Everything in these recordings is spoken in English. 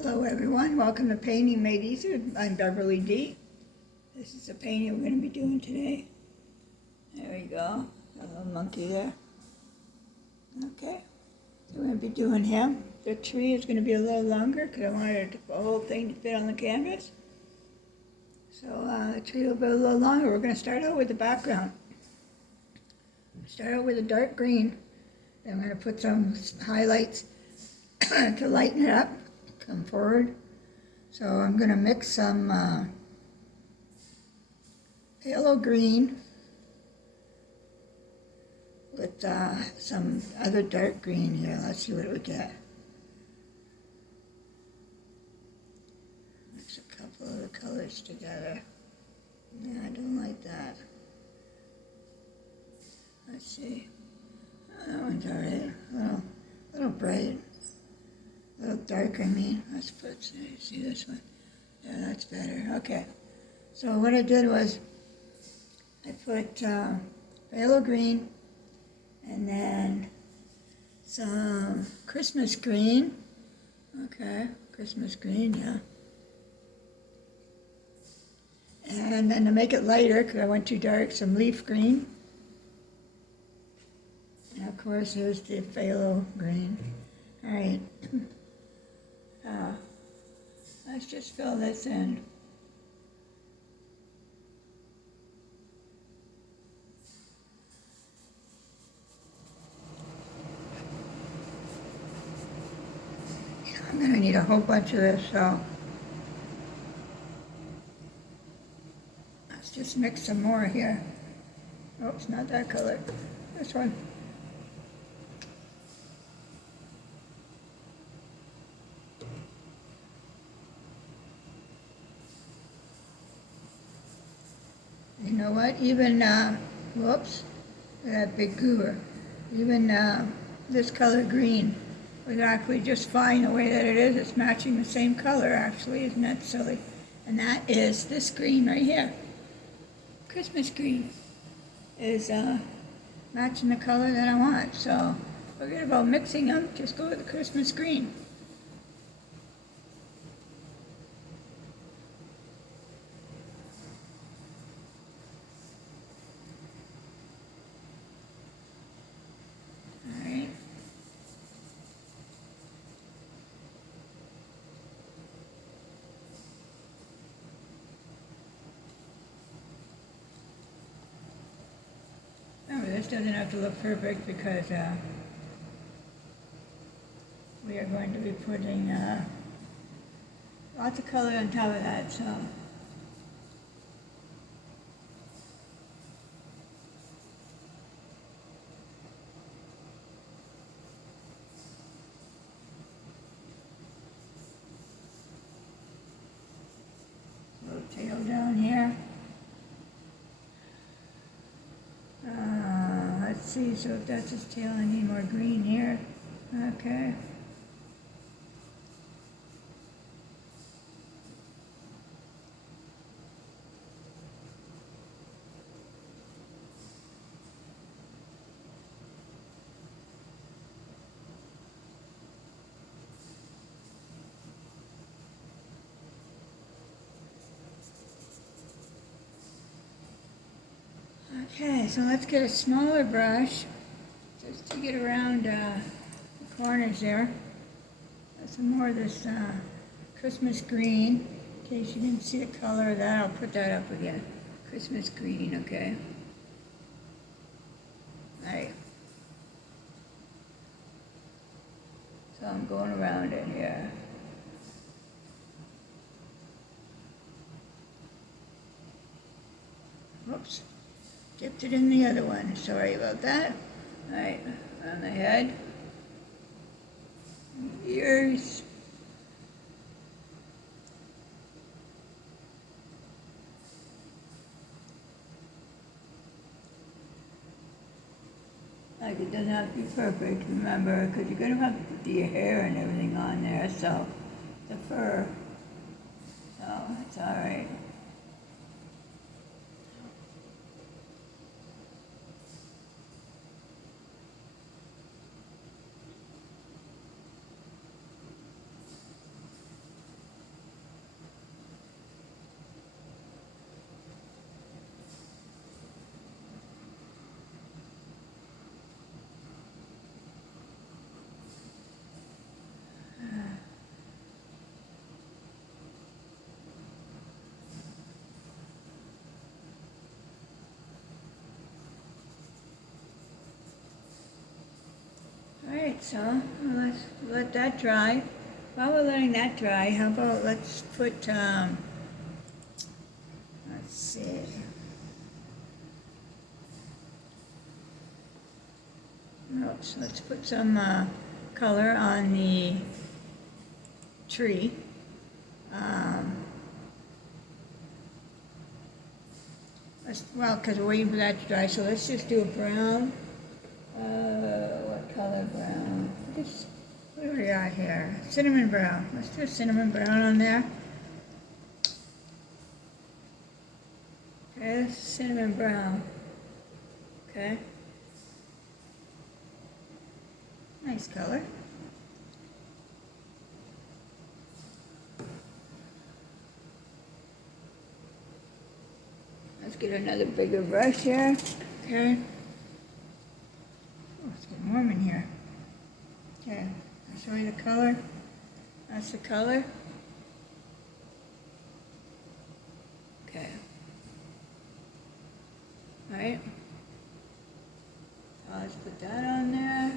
Hello everyone, welcome to Painting Made Easier. I'm Beverly D. This is a painting we're going to be doing today. There we go, got a little monkey there. Okay, so we're going to be doing him. The tree is going to be a little longer because I wanted the whole thing to fit on the canvas. So the tree will be a little longer. We're going to start out with the background. Start out with a dark green. Then I'm going to put some highlights to lighten it up. Come forward. So I'm going to mix some yellow green with some other dark green here. Let's see what we get. Mix a couple of the colors together. Yeah, I don't like that. Let's see. Oh, that one's alright. A little bright. A little darker, I mean. Let's put, see this one? Yeah, that's better. Okay. So what I did was I put phthalo green and then some Christmas green. Okay, Christmas green, yeah. And then to make it lighter, because I went too dark, some leaf green. And of course, here's the phthalo green. All right. Let's just fill this in. I'm going to need a whole bunch of this, so let's just mix some more here. Oops, not that color. This one. You know what? Even, whoops, that big goober. Even this color green was actually just fine the way that it is. It's matching the same color, actually. Isn't that silly? And that is this green right here. Christmas green is matching the color that I want. So forget about mixing them. Just go with the Christmas green. Remember, this doesn't have to look perfect because we are going to be putting lots of color on top of that, so. Little tail down here. Let's see, so if that's his tail, I need more green here. Okay. Okay, so let's get a smaller brush just to get around the corners there. Some more of this Christmas green. In case you didn't see the color of that, I'll put that up again. Christmas green, okay? Alright. So I'm going around it here. Whoops. Dipped it in the other one. Sorry about that. Alright, on the head. Ears. Like, it doesn't have to be perfect, remember, because you're going to have to put your hair and everything on there, so the fur. So it's alright. Alright, so let's let that dry. While we're letting that dry, how about let's put, let's see. Oops, let's put some color on the tree. Well, because we're waiting for that to dry, so let's just do a brown. What color brown? What do we got here? Cinnamon brown. Let's do a cinnamon brown on there. Okay, this is cinnamon brown. Okay. Nice color. Let's get another bigger brush here. Okay. Oh, it's getting warm in here. Okay, I'll show you the color. That's the color. Okay. Alright. So let's put that on there.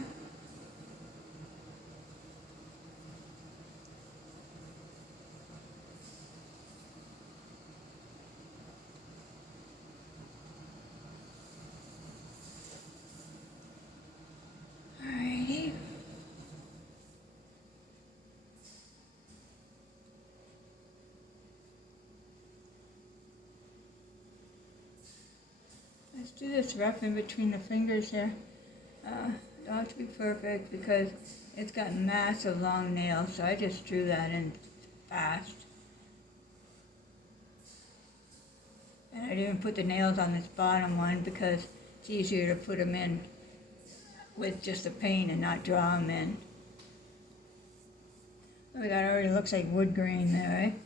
Alrighty. Let's do this rough in between the fingers here. Don't have to be perfect because it's got massive long nails, so I just drew that in fast. And I didn't put the nails on this bottom one because it's easier to put them in with just the paint and not draw them in. Oh, that already looks like wood grain there, right?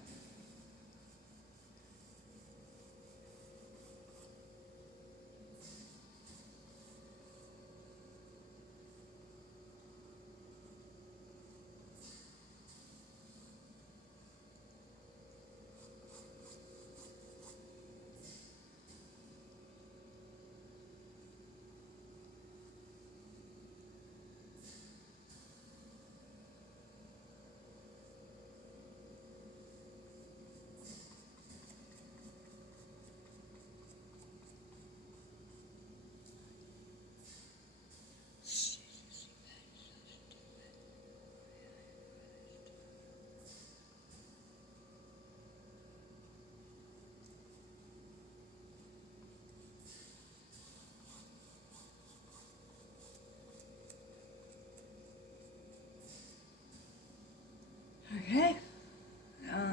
Okay.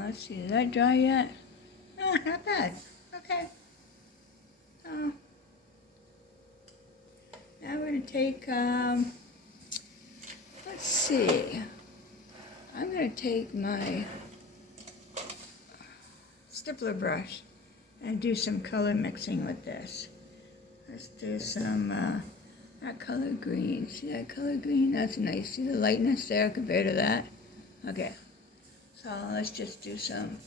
Let's see, is that dry yet? Oh, not bad. Okay. Now we're going to take, let's see. I'm going to take my stippler brush and do some color mixing with this. Let's do some, that color green. See that color green? That's nice. See the lightness there compared to that? Okay. So let's just do some,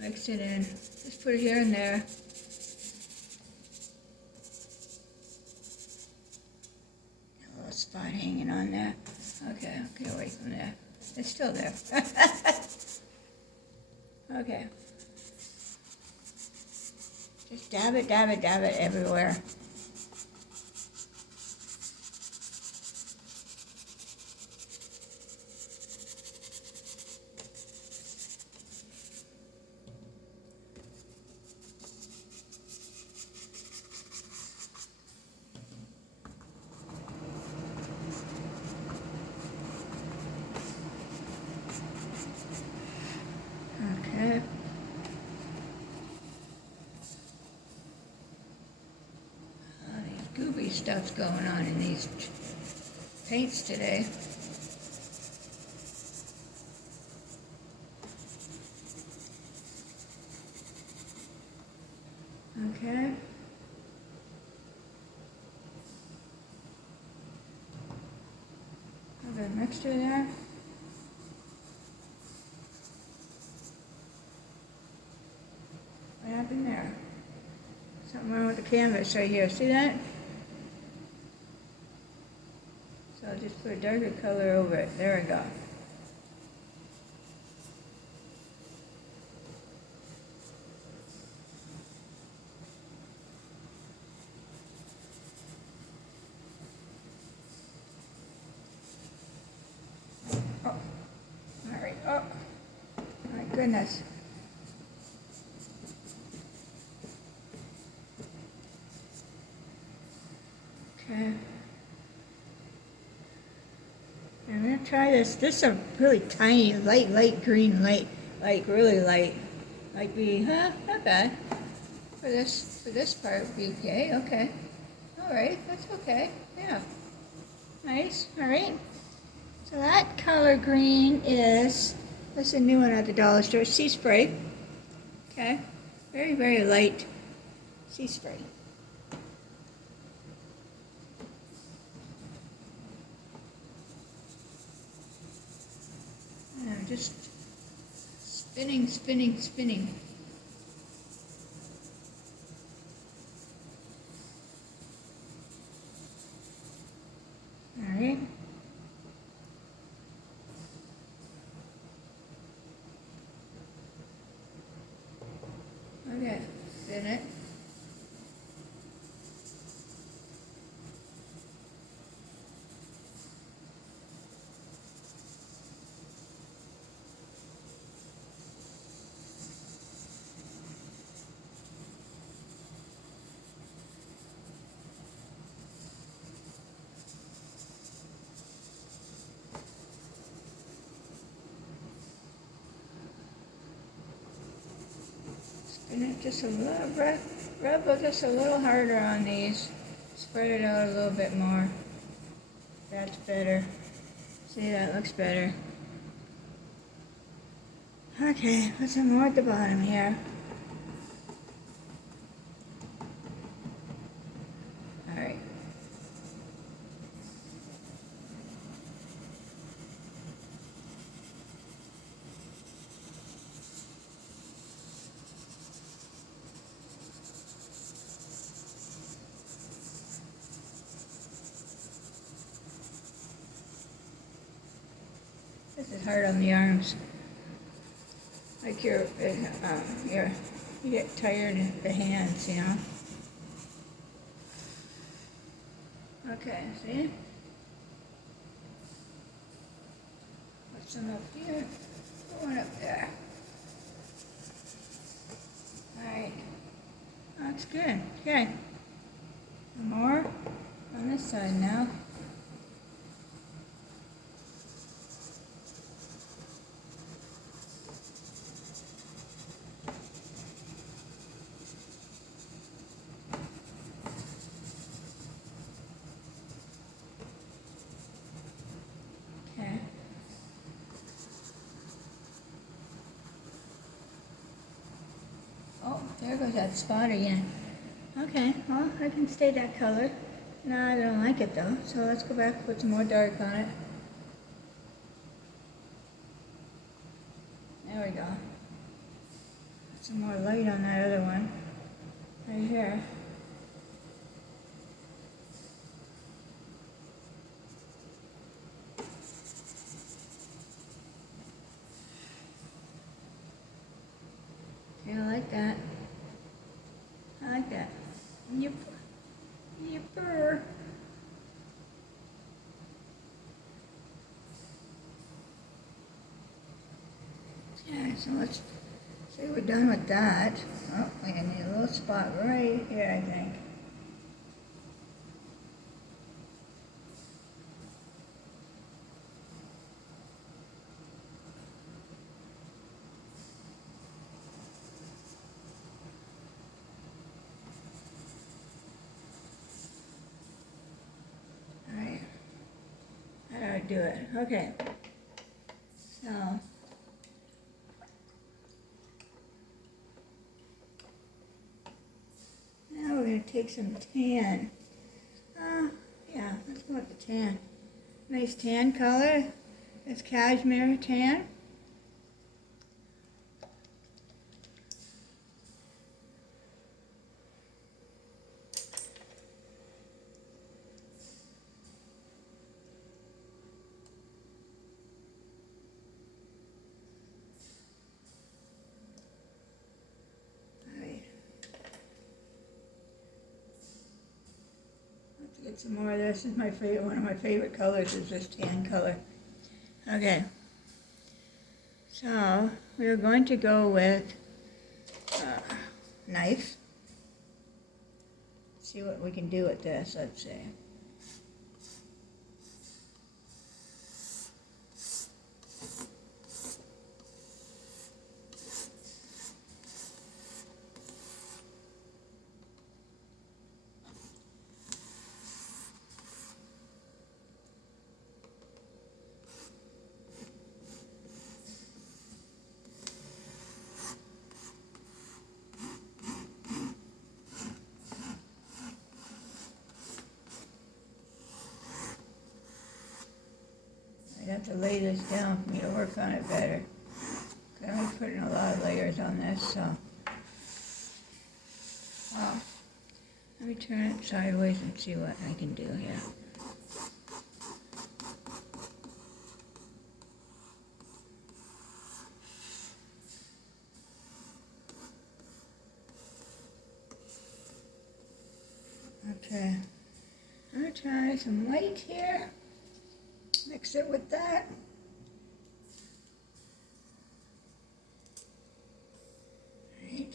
mix it in. Just put it here and there. A little spot hanging on there. Okay, get away from there. It's still there. Okay. Just dab it everywhere. Okay. These goopy stuff's going on in these paints today. Okay. Another mixture there. What happened there? Something wrong with the canvas right here. See that? So just put a darker color over it. There we go. Oh, all right. Oh, my goodness. Okay. I'm gonna try this. This is a really tiny, light green, like really light. Might be, not bad. For this part would be okay. Okay. All right, that's okay. Yeah. Nice. All right. So that color green is, that's a new one at the dollar store, sea spray. Okay. Very, very light sea spray. And I'm just spinning, spinning, spinning. All right. Okay, spin it. Spin it just a little, rub just a little harder on these. Spread it out a little bit more. That's better. See, that looks better. Okay, put some more at the bottom here. All right. This is hard on the arms. Like you get tired of the hands, you know. Okay, see? Put some up here, put one up there. Alright, that's good. Okay. More on this side now. Okay. Oh, there goes that spot again. Okay, well, I can stay that color. No, I don't like it though, so let's go back and put some more dark on it. There we go. Put some more light on that other one. Right here. Yeah, I like that. I like that. Yep. Yipper. Okay, so let's say we're done with that. Oh, we need a little spot right here, I think. Alright. That ought to do it. Okay. So now we're going to take some tan. Yeah, let's go with the tan. Nice tan color. It's cashmere tan. some more of this. This is my favorite, one of my favorite colors is this tan color. Okay. So, we're going to go with knife. See what we can do with this, let's see. I'd have to lay this down for me to work on it better. I'm putting a lot of layers on this, so. Oh. Let me turn it sideways and see what I can do here. Okay. I'm going to try some white here. Mix it with that. Right.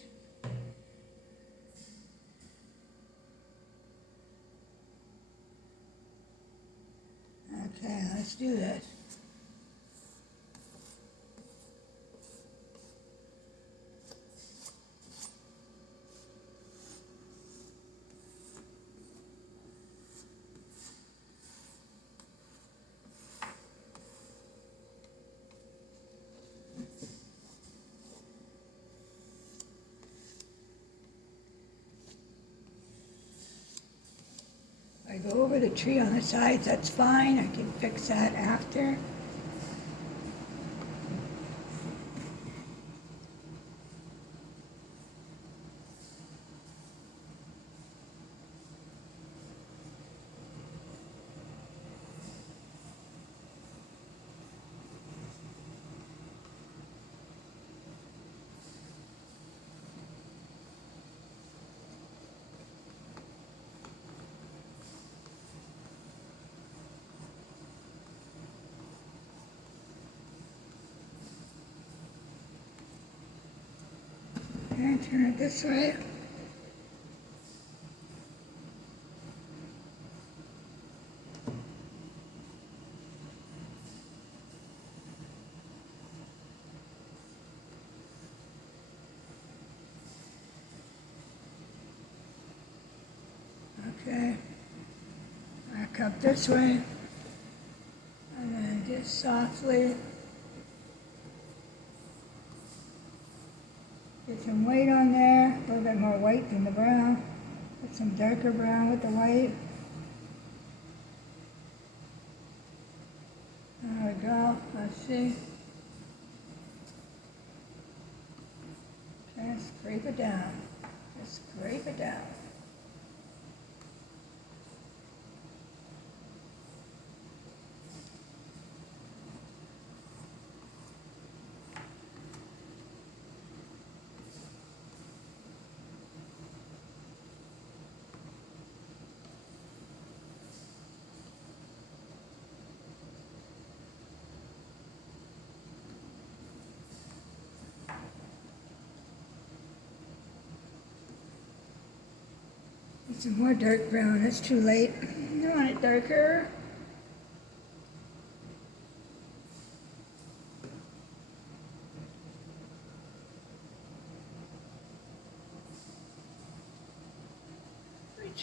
Okay, let's do this. I go over the tree on the sides, that's fine. I can fix that after. And turn it this way. Okay. Back up this way. And then just softly get some white on there, a little bit more white than the brown. Put some darker brown with the white. There we go. Let's see. Just scrape it down. Just scrape it down. Some more dark brown, that's too late. I want it darker.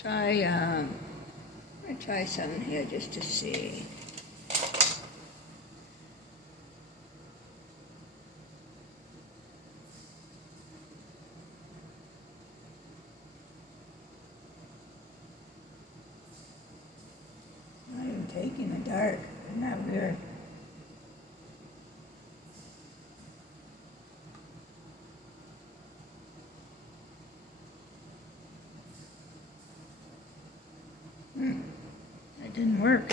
I'm gonna try some here just to see. Not even taking the dark, isn't that weird? That didn't work.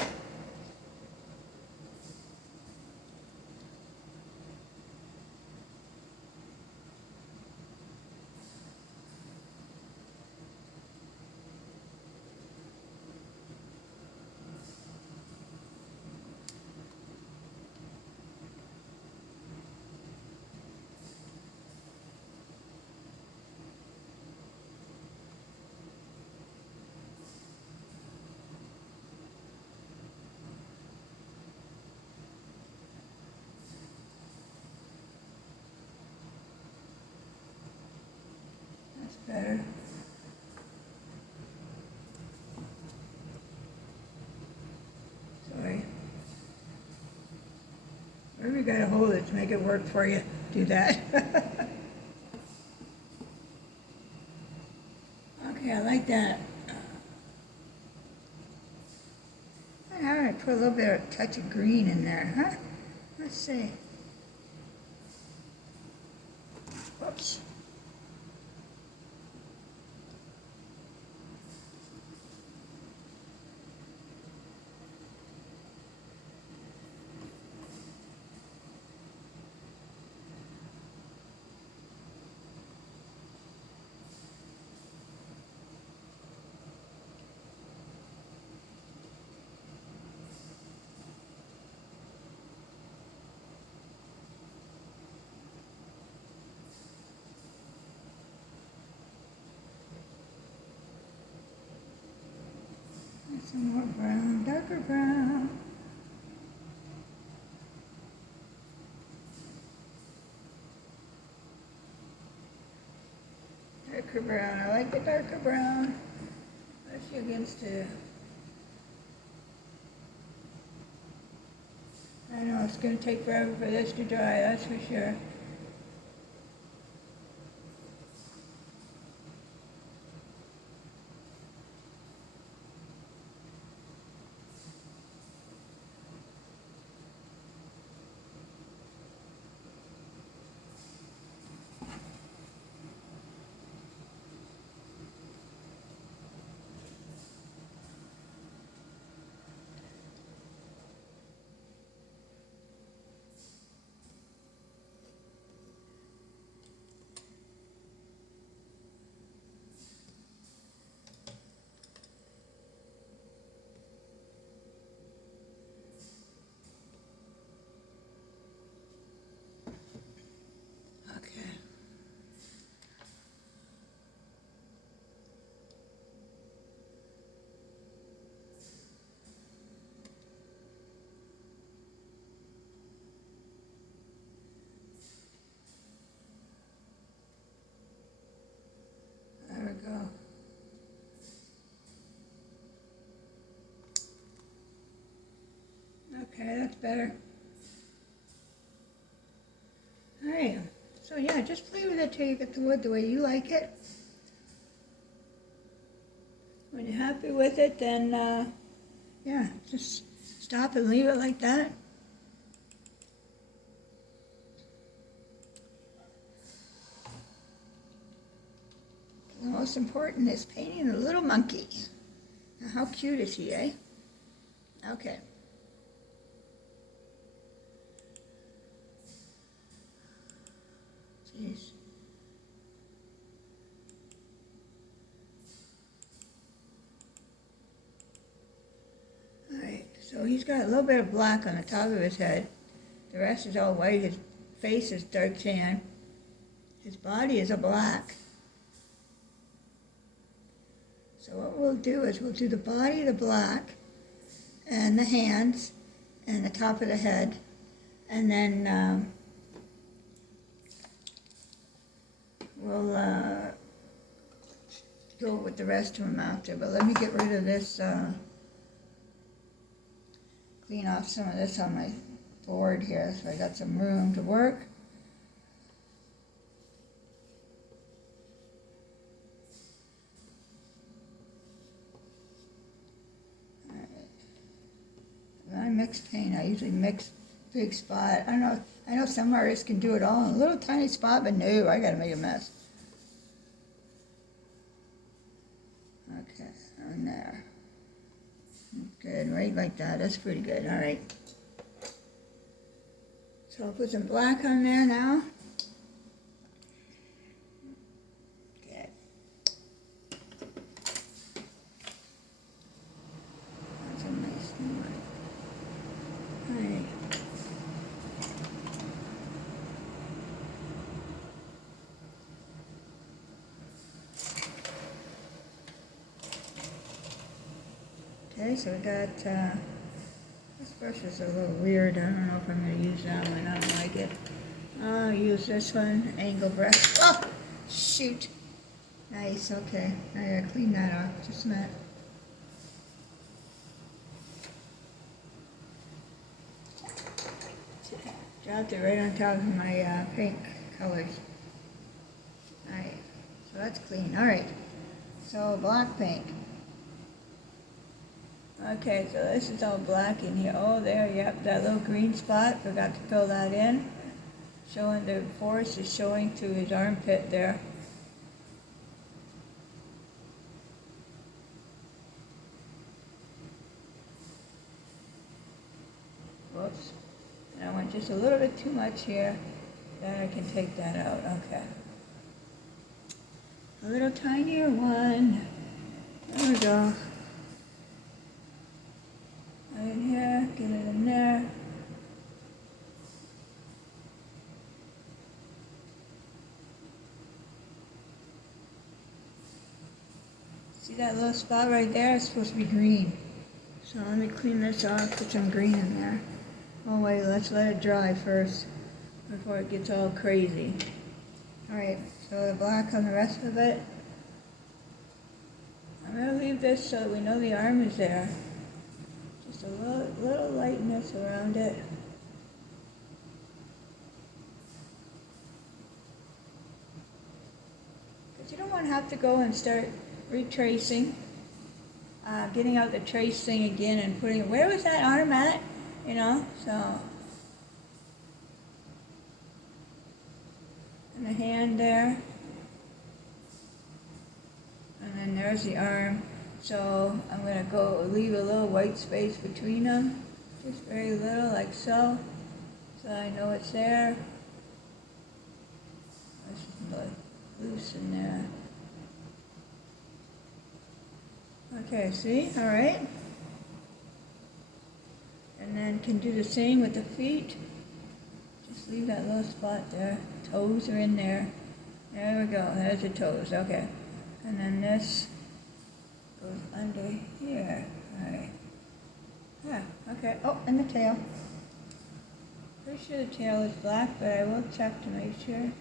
better. Sorry. Wherever you gotta hold it to make it work for you, do that. Okay, I like that. All right, put a little bit of touch of green in there, huh? Let's see. Whoops. Some more brown, darker brown. Darker brown, I like the darker brown. Especially against the... I know it's going to take forever for this to dry, that's for sure. Okay. There we go. Okay, that's better. Alright, so yeah, just play with it till you get the wood the way you like it. When you're happy with it, then yeah, just stop and leave it like that. The most important is painting the little monkey. Now, how cute is he, eh? Okay. Jeez. Alright, so he's got a little bit of black on the top of his head. The rest is all white. His face is dark tan. His body is a black. So what we'll do is we'll do the body, the black, and the hands, and the top of the head, and then we'll go with the rest of them after. But let me get rid of this, clean off some of this on my board here, so I got some room to work. When I mix paint, I usually mix big spot. I know some artists can do it all in a little tiny spot, but no, I gotta make a mess. Okay, on there. Good, right like that. That's pretty good. All right. So I'll put some black on there now. Good. That's a nice one. All right. Okay, so we got, this brush is a little weird. I don't know if I'm going to use that one. I don't like it. I'll use this one, angle brush. Oh, shoot. Nice, okay. I gotta clean that off just a minute. Dropped it right on top of my pink colors. Alright, so that's clean. Alright, so black paint. Okay, so this is all black in here. Oh, there, yep, that little green spot, forgot to fill that in. Showing the forest is showing through his armpit there. Whoops. And I went just a little bit too much here. Then I can take that out. Okay. A little tinier one. There we go. Right in here. Get it in there. See that little spot right there? It's supposed to be green. So let me clean this off, put some green in there. Oh wait, let's let it dry first before it gets all crazy. Alright, so the black on the rest of it. I'm going to leave this so that we know the arm is there. Just a little lightness around it. Because you don't want to have to go and start retracing. Getting out the trace thing again and putting, where was that arm at? You know, so. And the hand there. And then there's the arm. So I'm going to go leave a little white space between them. Just very little, like so. So I know it's there. Let's loose in there. Okay, see? Alright. And then can do the same with the feet. Just leave that little spot there. Toes are in there. There we go. There's the toes. Okay. And then this goes under here. Alright. Yeah, okay. Oh, and the tail. Pretty sure the tail is black, but I will check to make sure.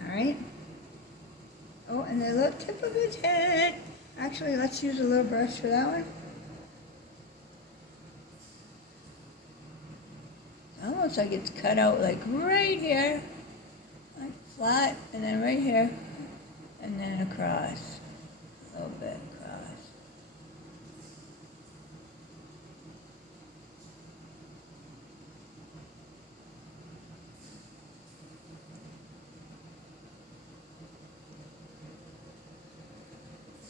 Alright. Oh, and the little tip of his head. Actually, let's use a little brush for that one. Almost like it's cut out like right here. Like flat, and then right here. And then across. A little bit across.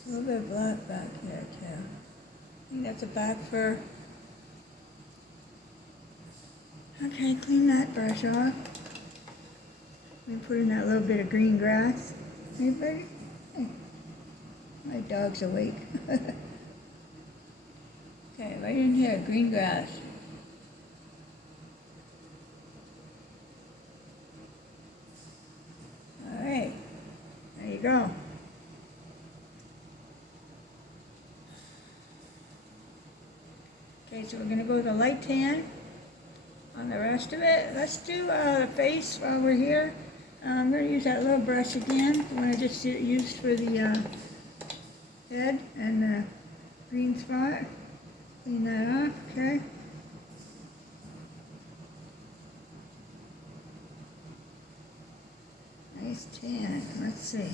A little bit of black back here too. I think that's a back fur. Okay, clean that brush off. Let me put in that little bit of green grass. Anybody? Hey, my dog's awake. Okay, right in here, green grass. Alright, there you go. Okay, so we're going to go with a light tan on the rest of it. Let's do the face while we're here. I'm going to use that little brush again, the one I just used for the head and the green spot. Clean that off, okay? Nice tan. Let's see.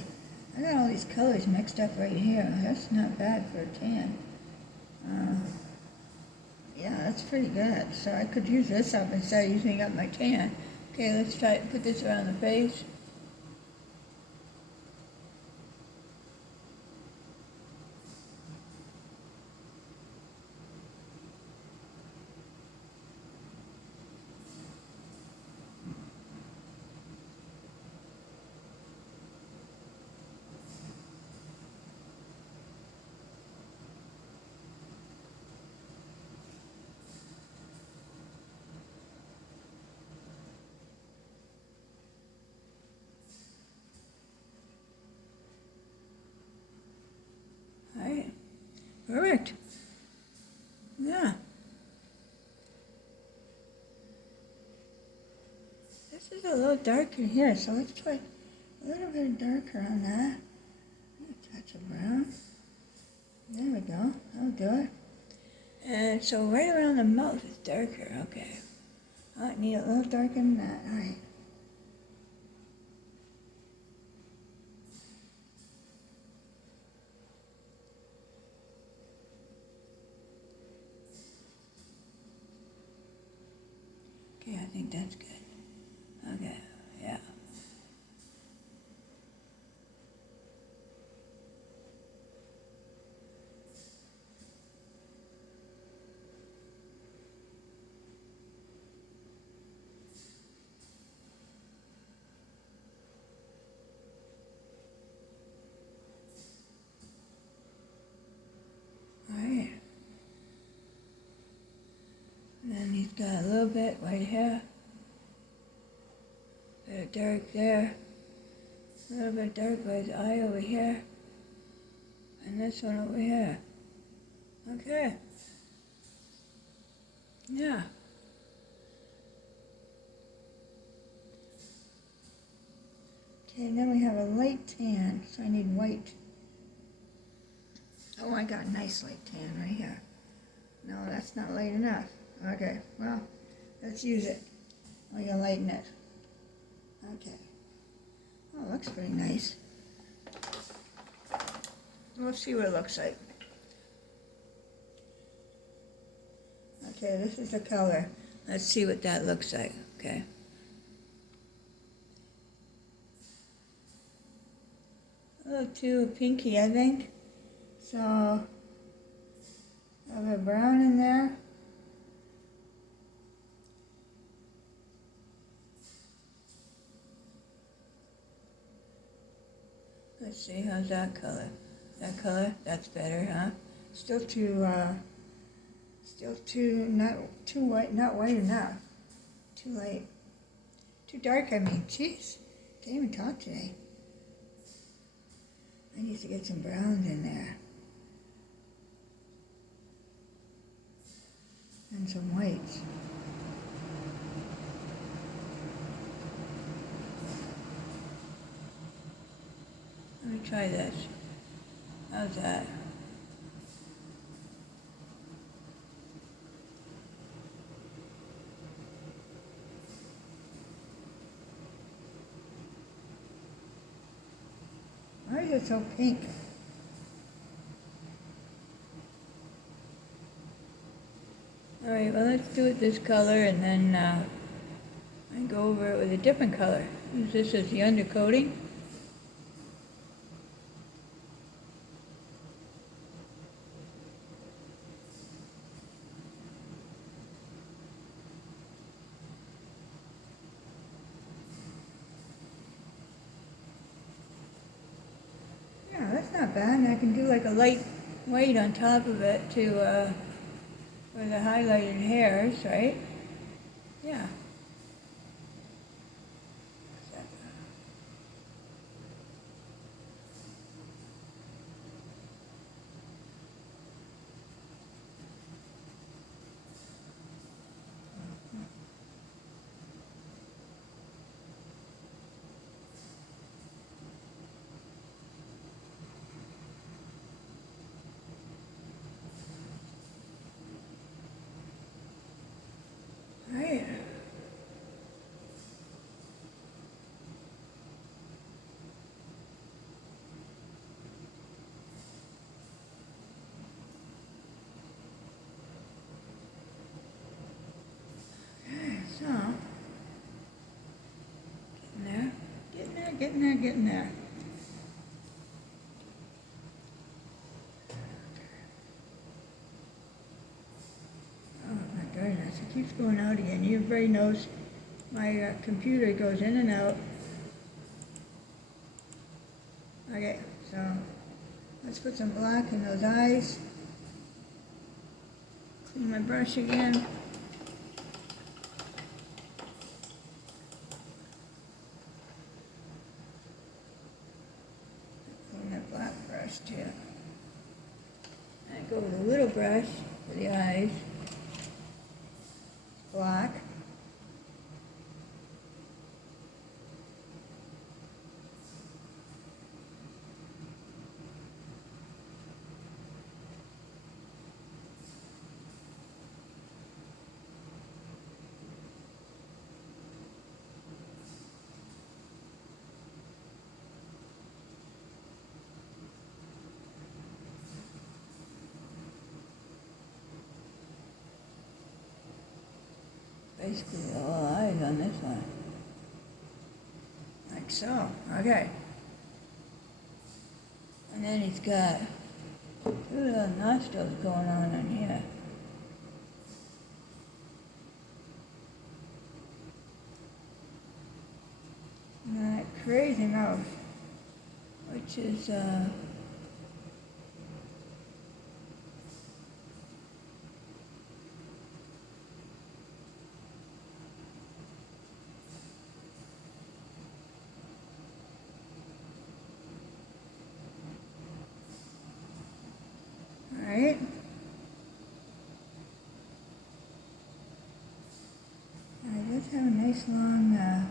I got all these colors mixed up right here. That's not bad for a tan. Yeah, that's pretty good. So I could use this up instead of using up my tan. Okay, let's try to put this around the face. Perfect. Yeah. This is a little darker here, so let's put a little bit darker on that. A touch of brown. There we go. That'll do it. And so right around the mouth is darker. Okay. I need a little darker than that. All right. Okay, I think that's good. Okay, yeah. Alright. And then he's got a little bit right here. Bit of dark there. A little bit dark by his eye over here. And this one over here. Okay. Yeah. Okay, and then we have a light tan, so I need white. Oh, I got a nice light tan right here. No, that's not light enough. Okay, well, let's use it. We're gonna lighten it. Okay. Oh, it looks pretty nice. We'll see what it looks like. Okay, this is the color. Let's see what that looks like, okay? A little too pinky, I think. So, I have a brown in there. Let's see, how's that color? That color? That's better, huh? Still too not too white, not white enough. Too light. Too dark, I mean. Jeez, can't even talk today. I need to get some browns in there. And some whites. Let me try this. How's that? Why is it so pink? Alright, well let's do it this color and then I go over it with a different color. Use this as the undercoating. Yeah, that's not bad. And I can do like a light white on top of it to for the highlighted hairs, right? Yeah. Right. So, getting there. Oh my goodness, it keeps going out again. Everybody knows my computer goes in and out. Okay, so let's put some black in those eyes. Clean my brush again. Too. And go with a little brush for the eyes. Black. Basically all eyes on this one. Like so. Okay. And then he's got two little nostrils going on in here. And that crazy mouth, which is alright. I just have a nice long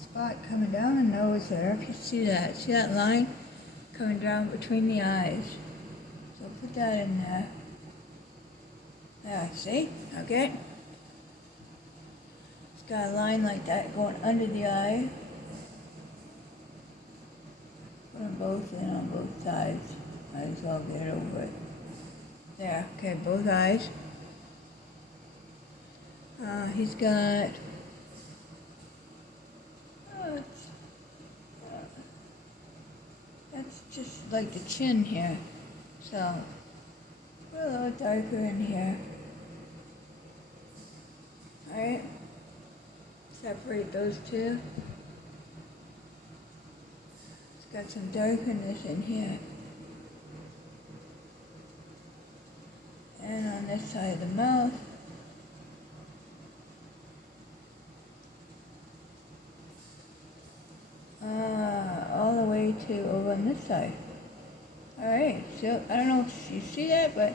spot coming down the nose there, if you see that line coming down between the eyes. So put that in there. There, see? Okay. It's got a line like that going under the eye. Put them both in on both sides. Might as well get it over it. There, okay, both eyes. He's got, that's just like the chin here. So, put a little darker in here. Alright, separate those two. It's got some darkness in here. And on this side of the mouth, all the way to over on this side. Alright, so I don't know if you see that, but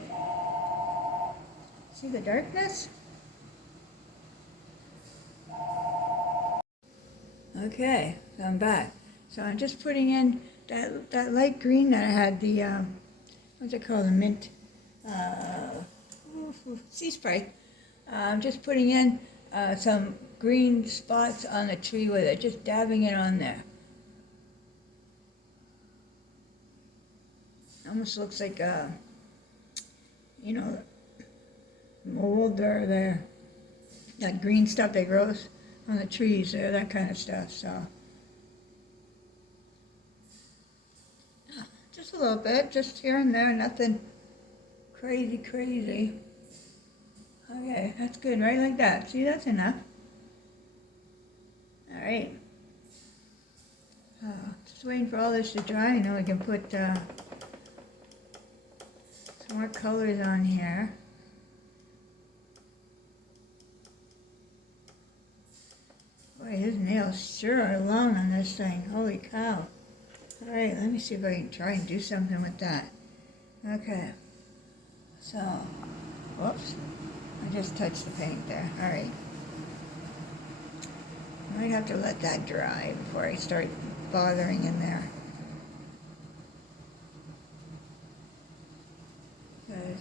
see the darkness? Okay, so I'm back. So I'm just putting in that light green that I had, the, what's it called, the mint, sea spray. I'm just putting in some green spots on the tree with it, just dabbing it on there. Almost looks like, you know, mold or that green stuff that grows on the trees there, that kind of stuff, so. Just a little bit, just here and there, nothing crazy. Okay, that's good, right like that. See, that's enough. Alright. Just waiting for all this to dry, and then we can put some more colors on here. Boy, his nails sure are long on this thing. Holy cow. Alright, let me see if I can try and do something with that. Okay. So, whoops. I just touched the paint there. Alright. I might have to let that dry before I start bothering in there. Because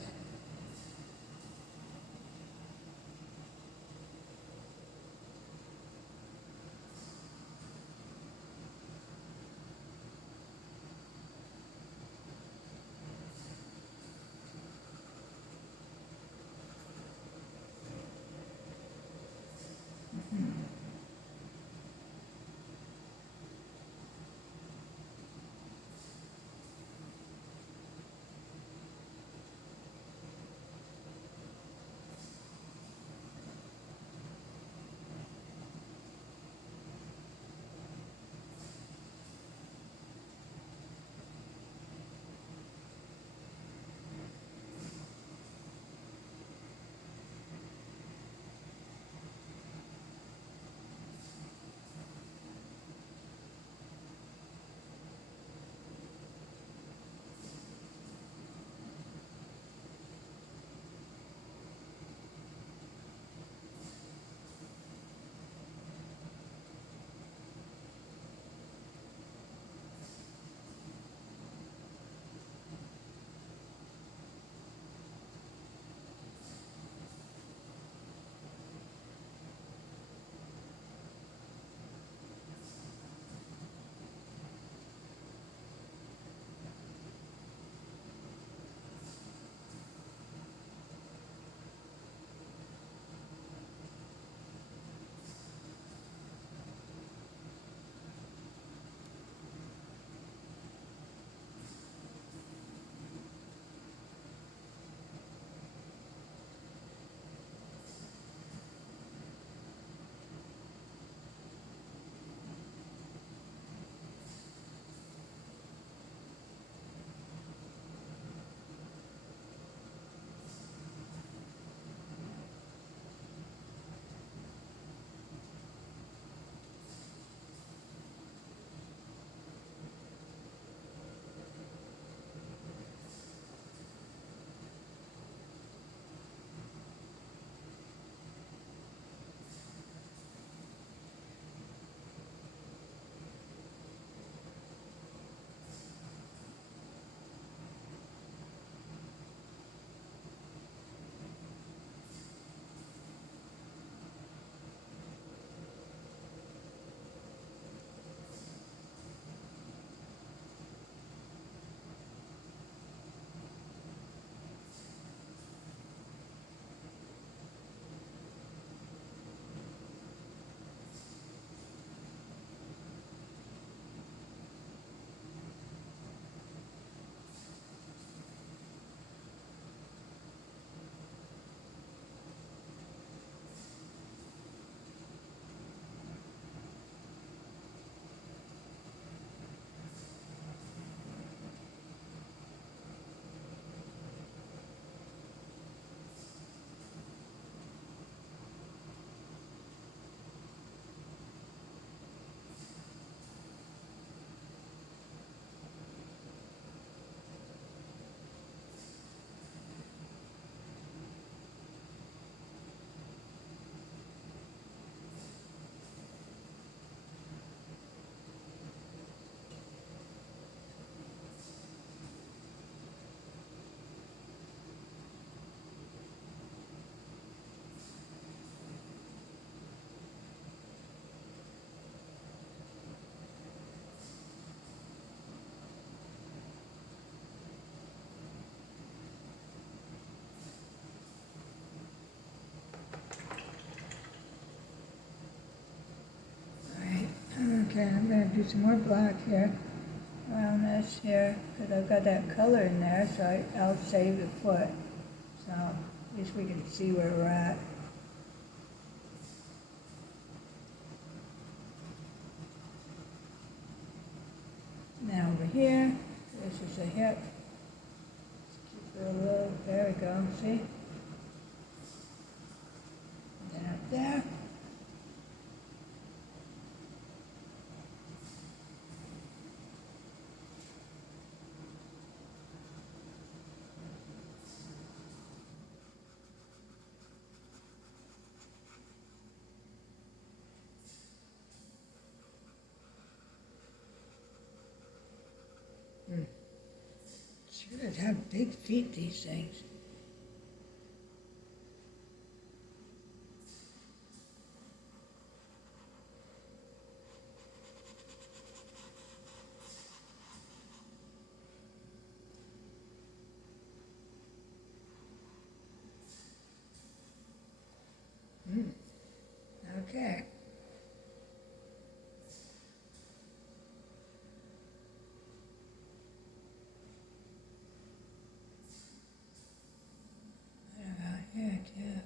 Okay, I'm going to do some more black here around this here because I've got that color in there, so I'll save the foot. So at least we can see where we're at. Now over here, this is the hip. Let's keep it a little, there we go, see? And then up there. Sure have big feet, these things. Okay. What about here too?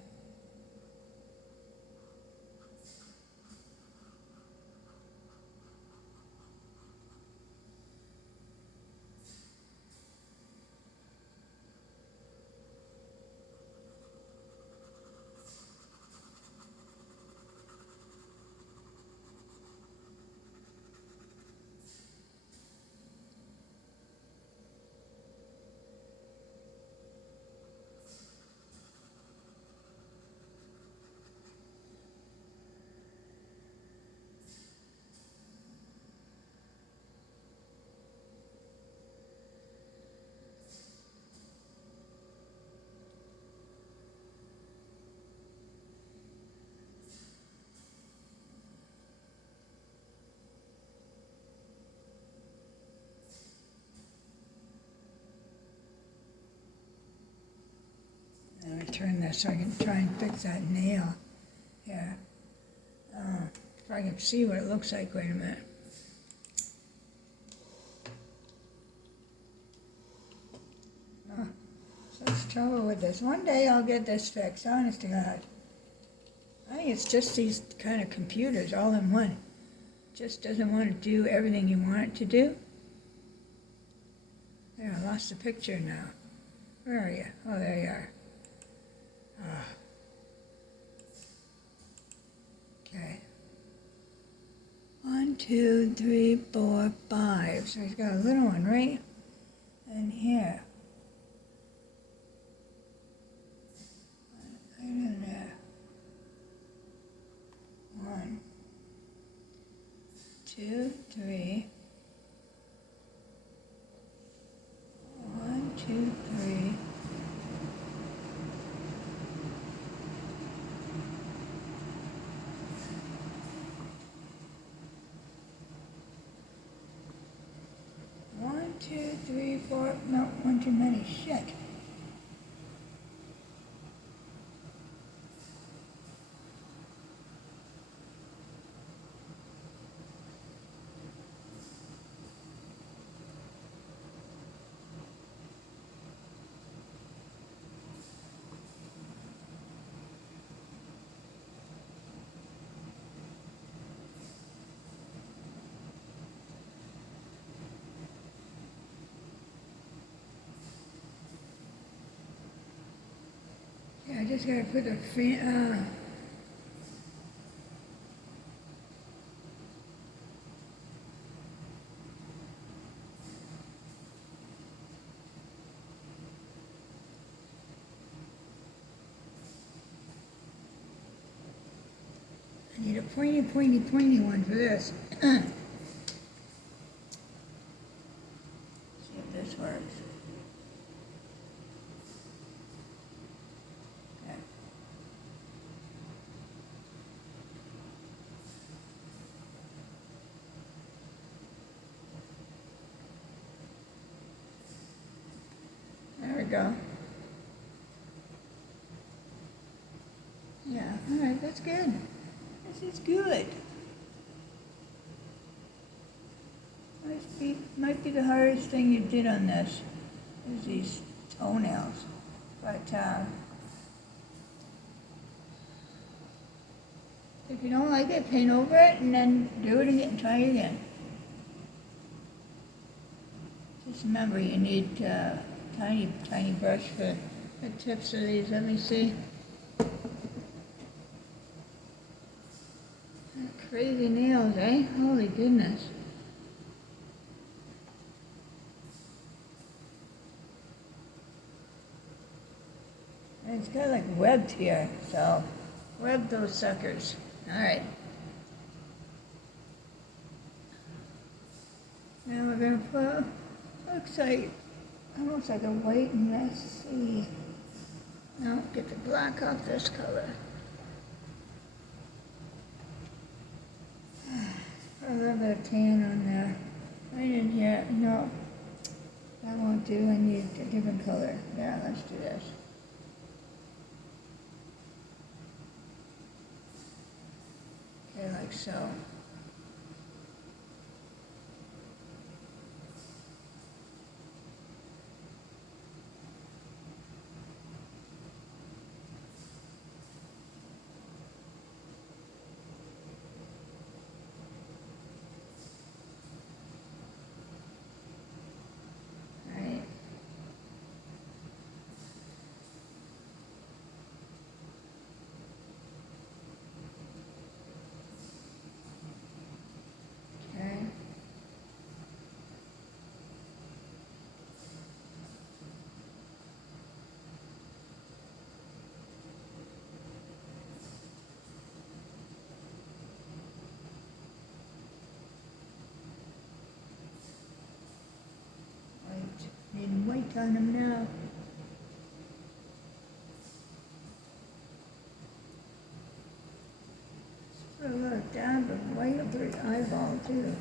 I'm gonna turn this so I can try and fix that nail here. If I can see what it looks like, wait a minute. Oh, such trouble with this. One day I'll get this fixed, honest to God. I think it's just these kind of computers all in one. Just doesn't want to do everything you want it to do. There, I lost the picture now. Where are you? Oh, there you are. Okay. 1, 2, 3, 4, 5. So he's got a little one right in here. Right in there. 1, 2, 3. 1, 2, 3. One, two, three, four. No, one too many. Shit. Yeah, I just gotta put the fan. I need a pointy, pointy, pointy one for this. See if this works. Okay. There we go. Yeah, all right, that's good. This is good. might be the hardest thing you did on this, is these toenails. But if you don't like it, paint over it and then do it again, try again. Just remember, you need tiny, tiny brush for the tips of these. Let me see. Crazy nails, eh? Holy goodness. And it's got like webbed here, so web those suckers. All right. Now we're gonna put, looks like, almost like a white, and let's see. No, get the black off this color. A little bit of tan on there. Right in here, no, that won't do. I need a different color. Yeah, let's do this. Okay, like so. Need white on them now. Just put a little dab of white over his eyeball too.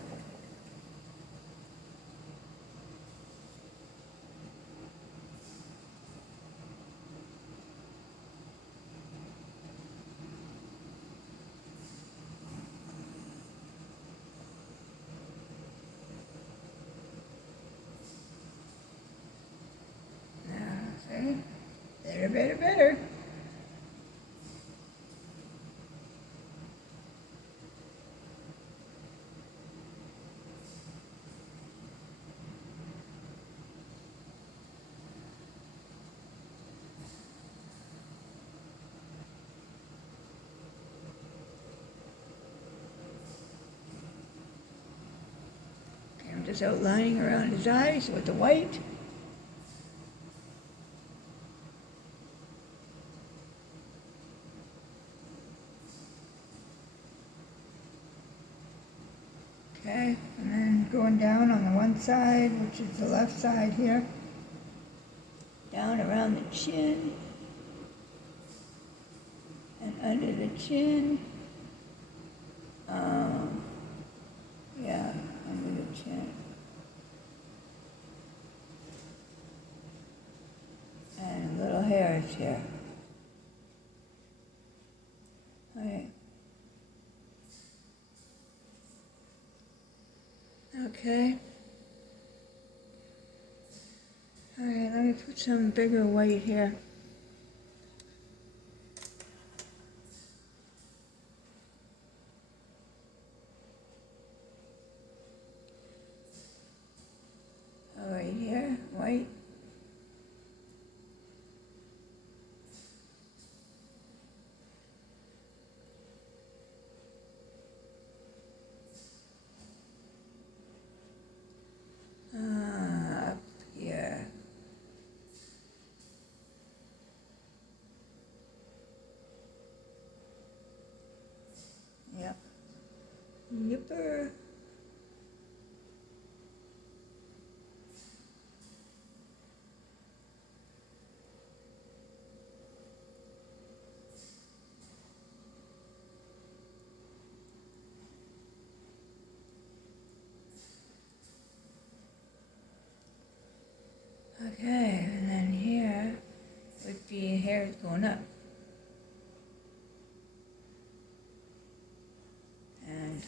Better, better, better. Okay, I'm just outlining around his eyes with the white. Okay, and then going down on the one side, which is the left side here, down around the chin, and under the chin, yeah, under the chin, and little hairs here. All right. Okay. All right, let me put some bigger white here. All right here, white. Up here. Yep. Yipper. Okay, and then here would be hairs going up. And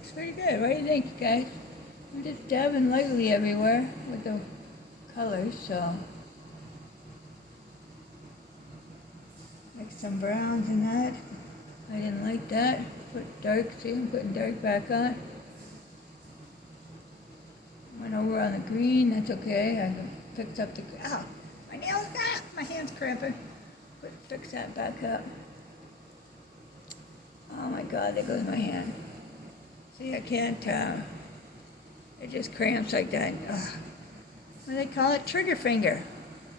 looks pretty good. What do you think, guys? I'm just dabbing lightly everywhere with the colors, so. Like some browns in that. I didn't like that. Put dark, see, I'm putting dark back on. Went over on the green, that's okay. I can fix up the, ow, my nails, my hand's cramping. Fix that back up. Oh my God, there goes my hand. See, I can't, it just cramps like that. Ugh. What do they call it? Trigger finger.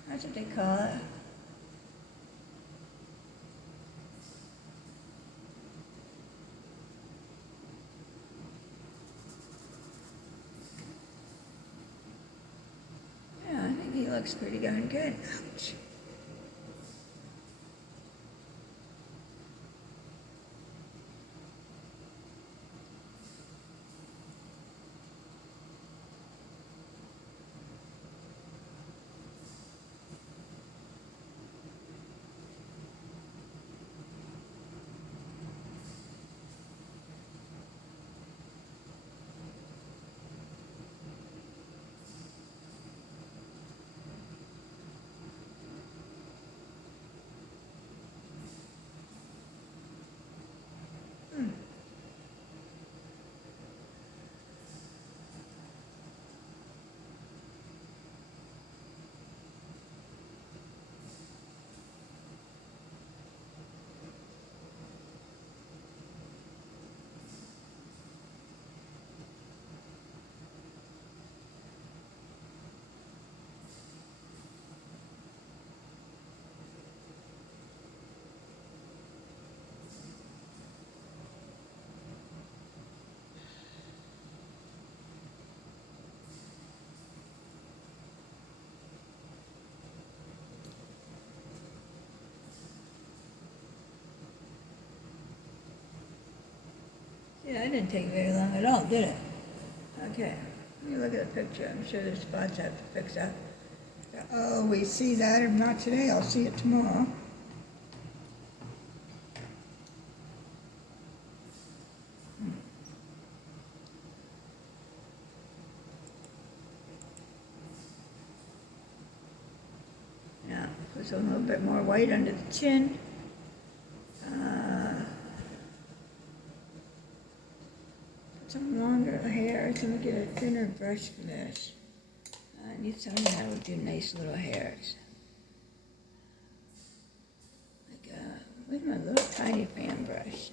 That's what they call it. Yeah, I think he looks pretty darn good. Ouch. Yeah, it didn't take very long at all, did it? Okay, let me look at the picture. I'm sure there's spots I have to fix up. Oh, we see that, if not today, I'll see it tomorrow. Now, put some a little bit more white under the chin. Some longer hair, so I'm gonna get a thinner brush for this. I need something that would do nice little hairs. Like, where's my little tiny fan brush?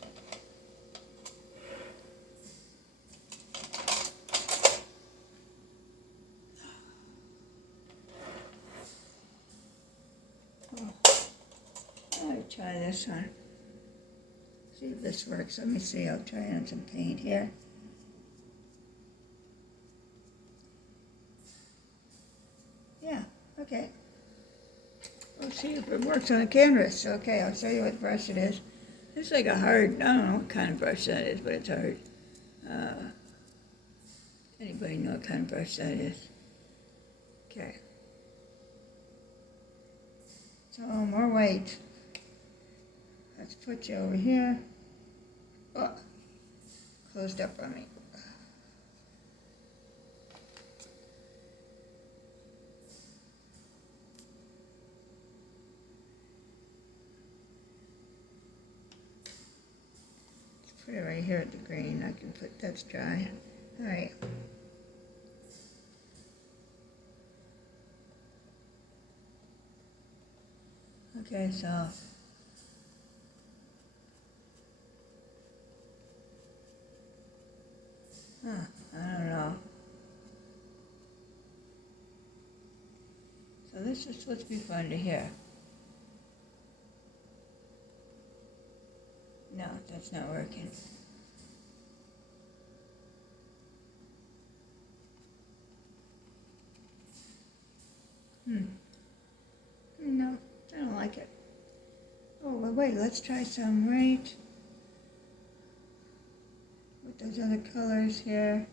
Oh, I'll try this one. See if this works. Let me see, I'll try on some paint here. Yeah, okay. We'll see if it works on the canvas. Okay, I'll show you what brush it is. It's like a hard, I don't know what kind of brush that is, but it's hard. Anybody know what kind of brush that is? Okay. So more white. Let's put you over here. Oh, closed up on me. Put it right here at the green. I can put, that's dry. All right. Okay, so. I don't know. So this is supposed to be fun to hear. No, that's not working. No, I don't like it. Oh, well, wait, let's try some right with those other colors here.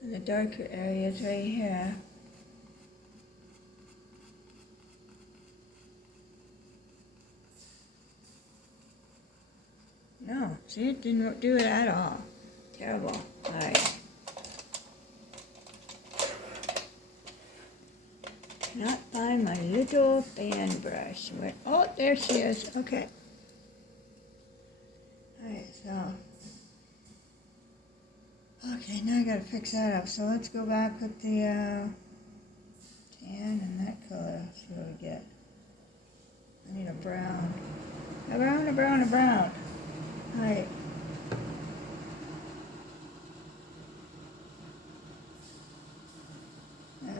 And the darker areas right here. See, it didn't do it at all. Terrible. All right. Cannot find my little fan brush. Oh, there she is. Okay. All right, so. Okay, now I gotta fix that up. So let's go back with the tan and that color. Let's see what we get. I need a brown. A brown, a brown, a brown. All right.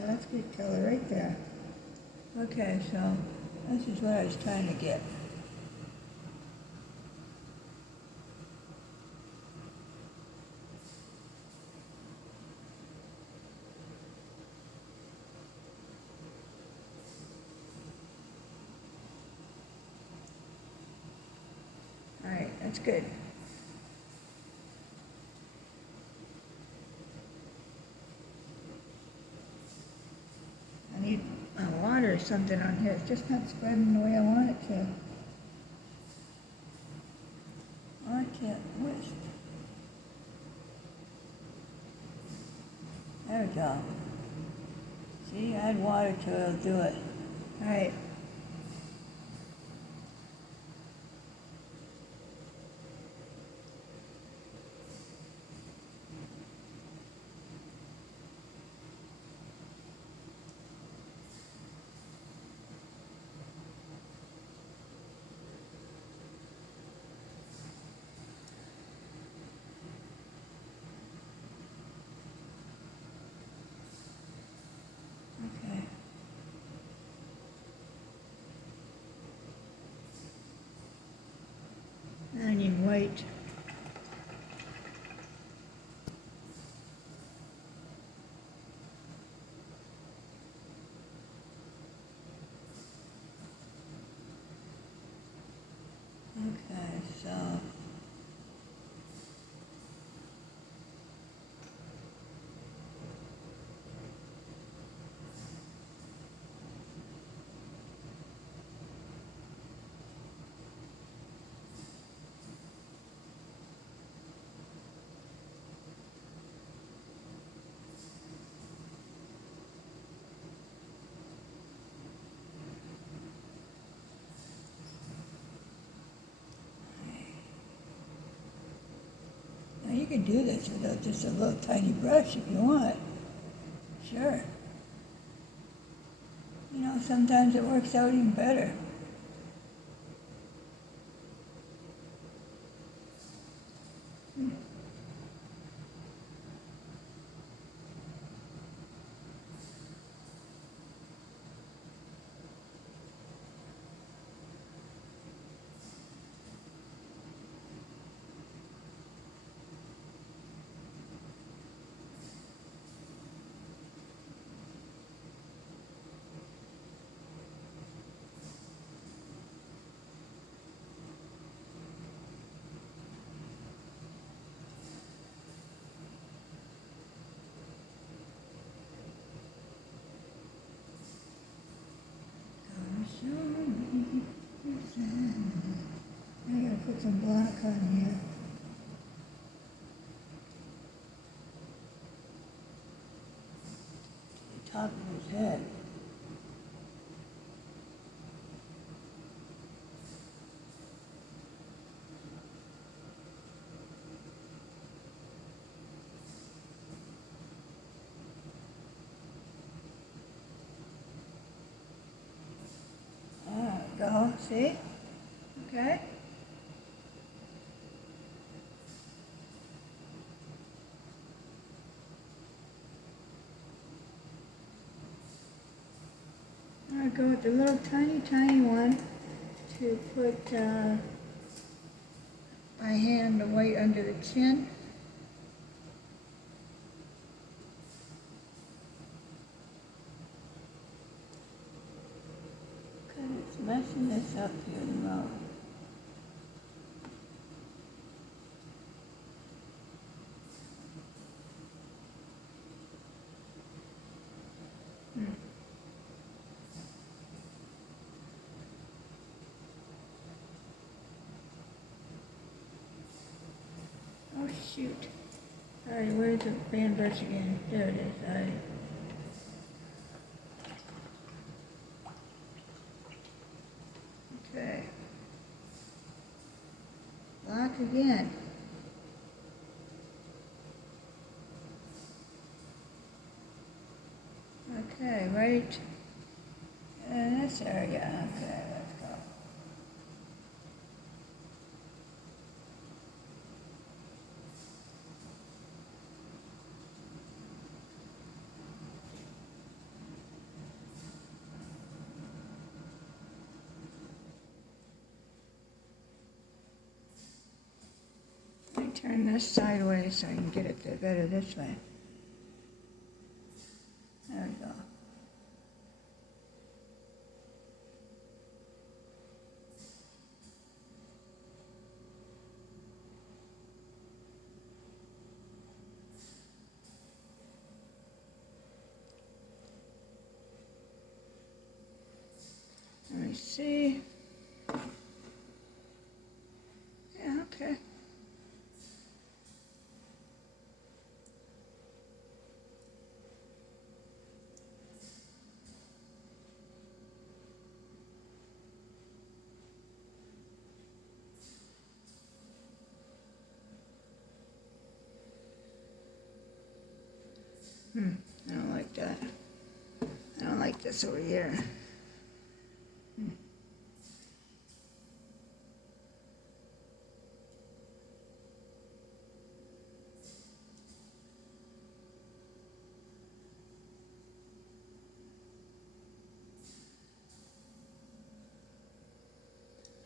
That's good color right there. Okay, so this is what I was trying to get. All right, that's good. I need water or something on here. It's just not spreading the way I want it to. I want to wisp. There we go. See, add water to it, it'll do it. All right. Okay. Now I need white. Okay, so now you can do this with just a little tiny brush if you want. Sure. You know, sometimes it works out even better. I gotta put some black on here. The top of his head. There we go, see? Okay. I'll go with the little tiny one to put my hand the white under the chin. Because it's messing this up here in the mouth. shoot. Alright, where's the fan brush again? There it is, alright. Okay. Lock again. Okay, right in this area. Okay, let's go. Let me turn this sideways so I can get it better this way. There we go. Let me see. Yeah, okay. I don't like that. I don't like this over here.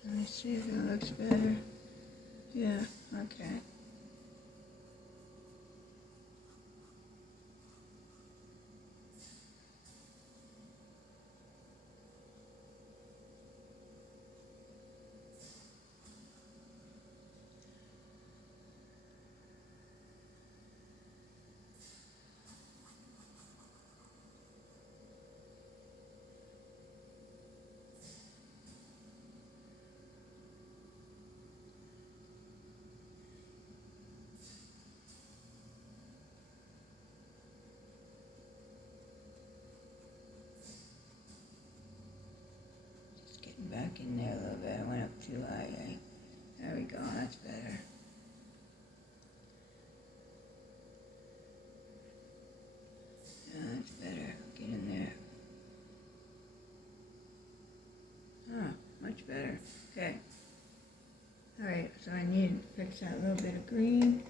Let me see if it looks better. Yeah, okay. Just getting back in there a little bit. I went up too high. There we go, that's better. Yeah, that's better. Get in there. Oh, much better. Okay. Alright, so I need to fix that little bit of green.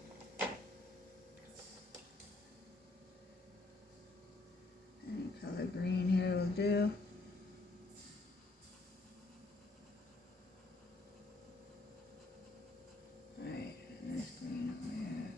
Any color green here will do. Alright, and this green over here.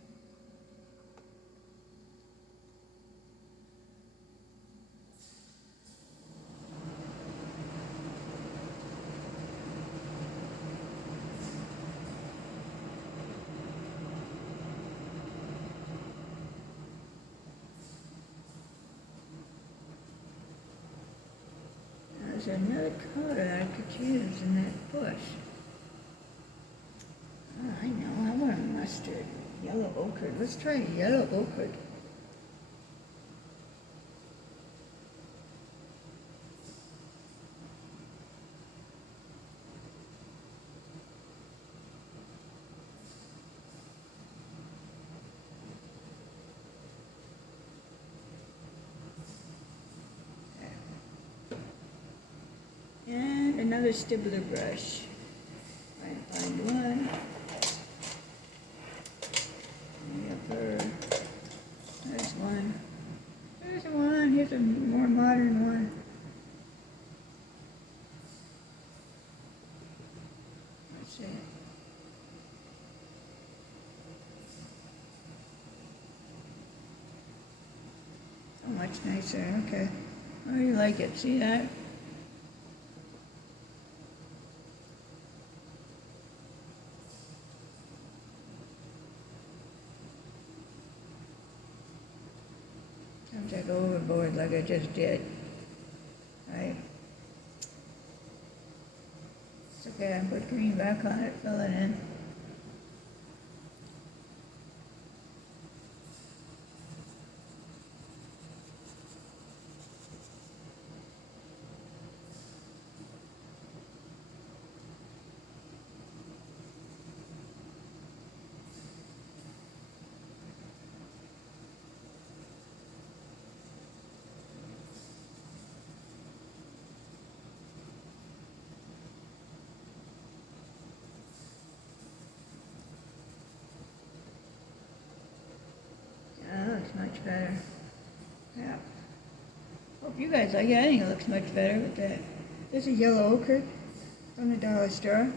There's another color that I could use in that bush. Oh, I know. I want a mustard. Yellow ochre. Let's try yellow ochre. And another stippler brush. Find one. There's one. There's one. Here's a more modern one. Let's see. So much nicer. Okay. Oh, you like it? See that? Sometimes I go overboard like I just did. Right? It's okay, I put green back on it, fill it in. better. Yeah. Hope you guys like it. I think it looks much better with that. This is yellow ochre from the dollar store.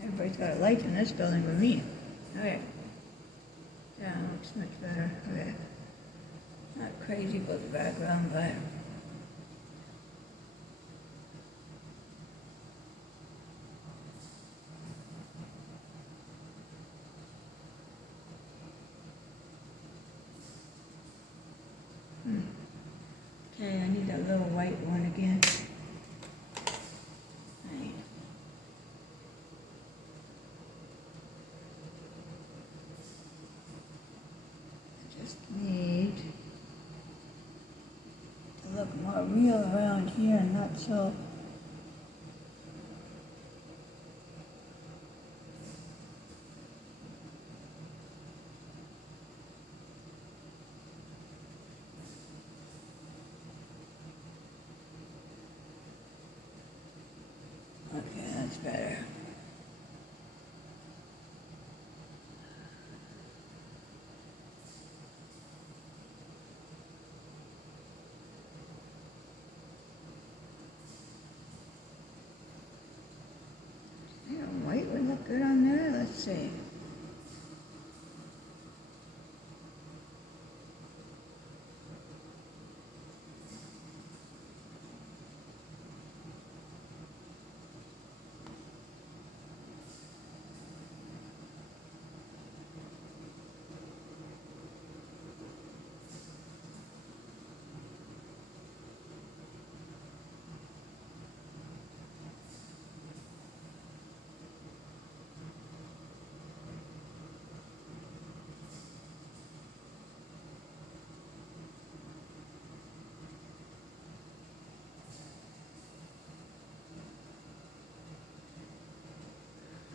Everybody's got a light in this building but me. Okay. Yeah, it looks much better. Okay. Not crazy about the background, but okay, I need that little white one again. Right. I just need to look more real around here and not so. Okay, that's better. Yeah, white would look good on there. Let's see.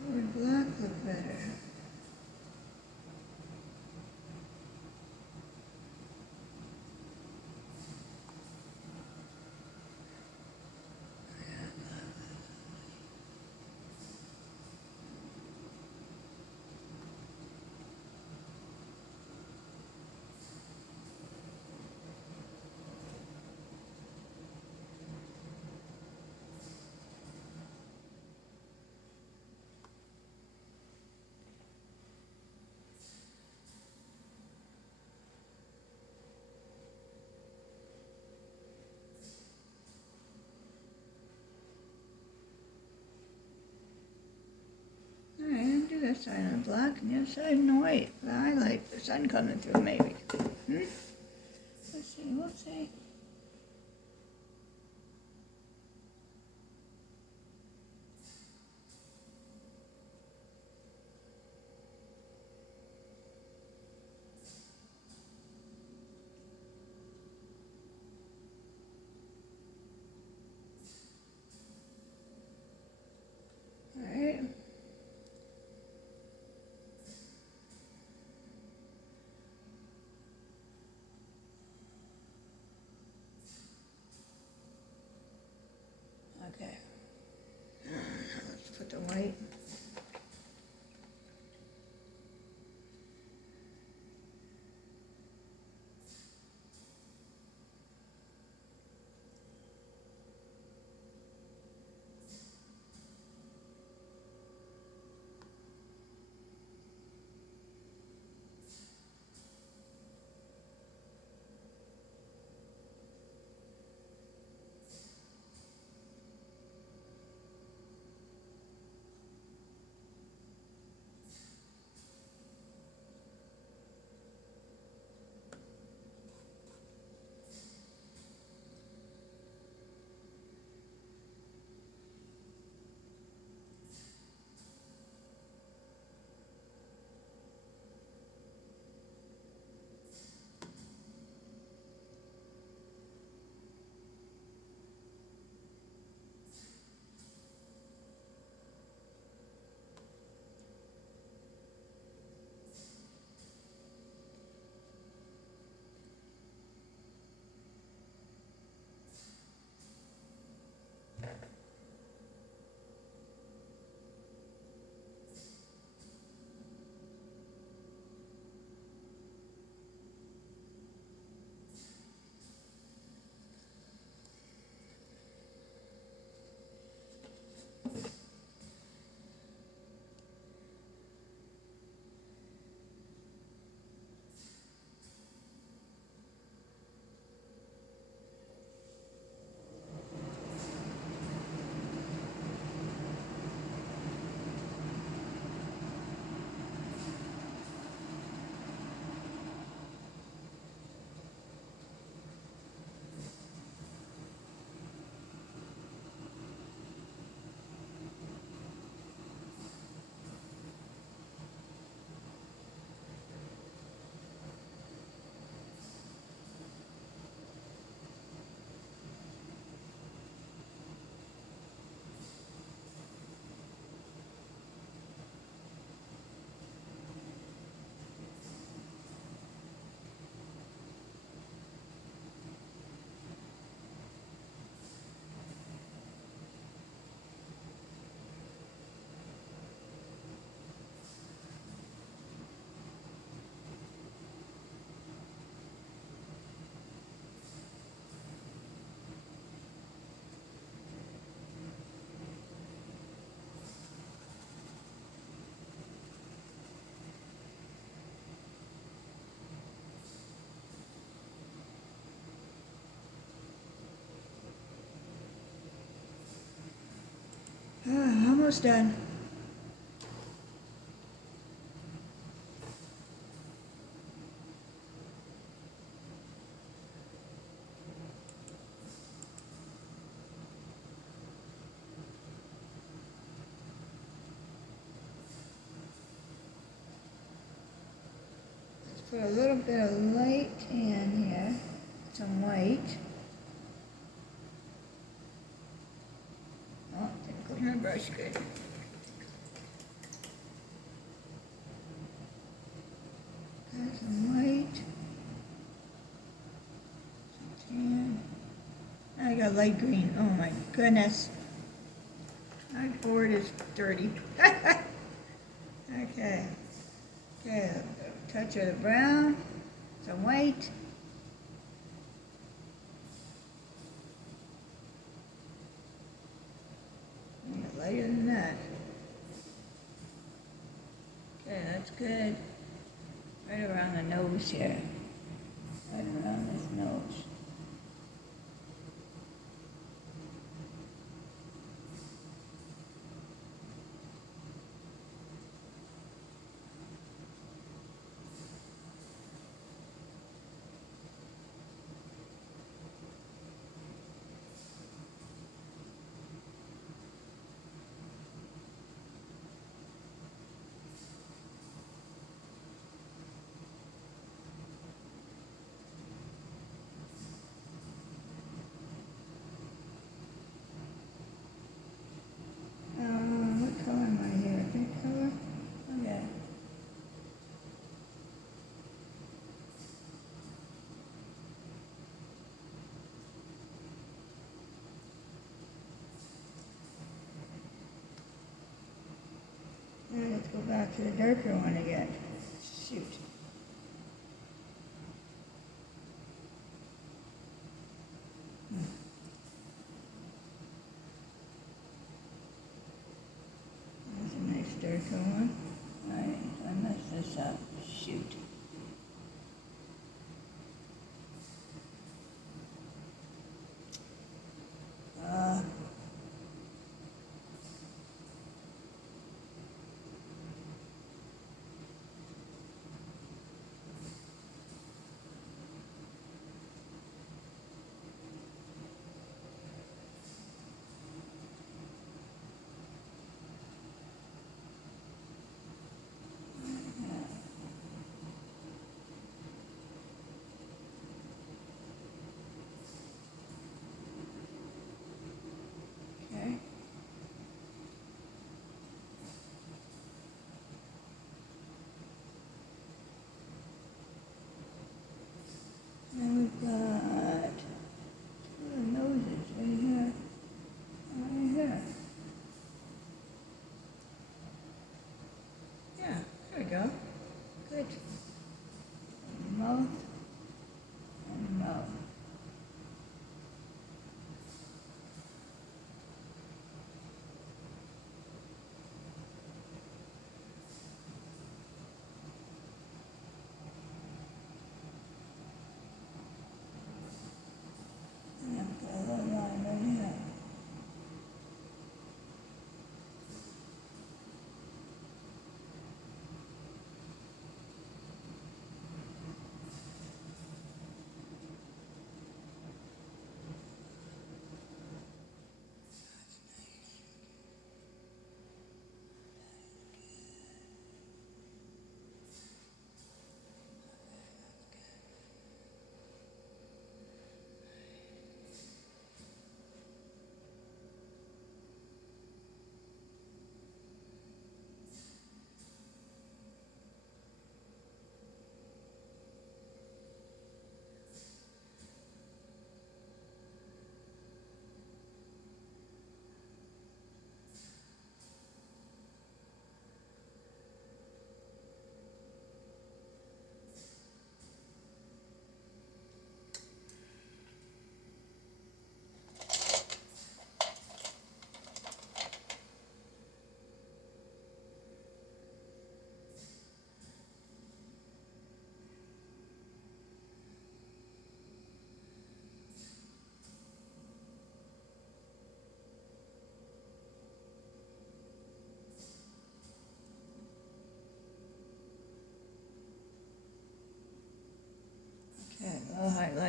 Would black look better? Alright, I'll do this side in black and the other side in white. I like the sun coming through maybe. Let's see, we'll see. Alright. almost done. Let's put a little bit of light in here, some white. Oh, didn't clean my brush good. Got some white. Some tan. I got light green. Oh my goodness. My board is dirty. Okay. Okay, a touch of the brown, some white. And lighter than that. Okay, that's good. Right around the nose here. Right around this nose. What color am I here? Pink color? Okay. Now let's go back to the darker one again. Shoot. That's a nice darker one. Alright, I messed this up. Shoot.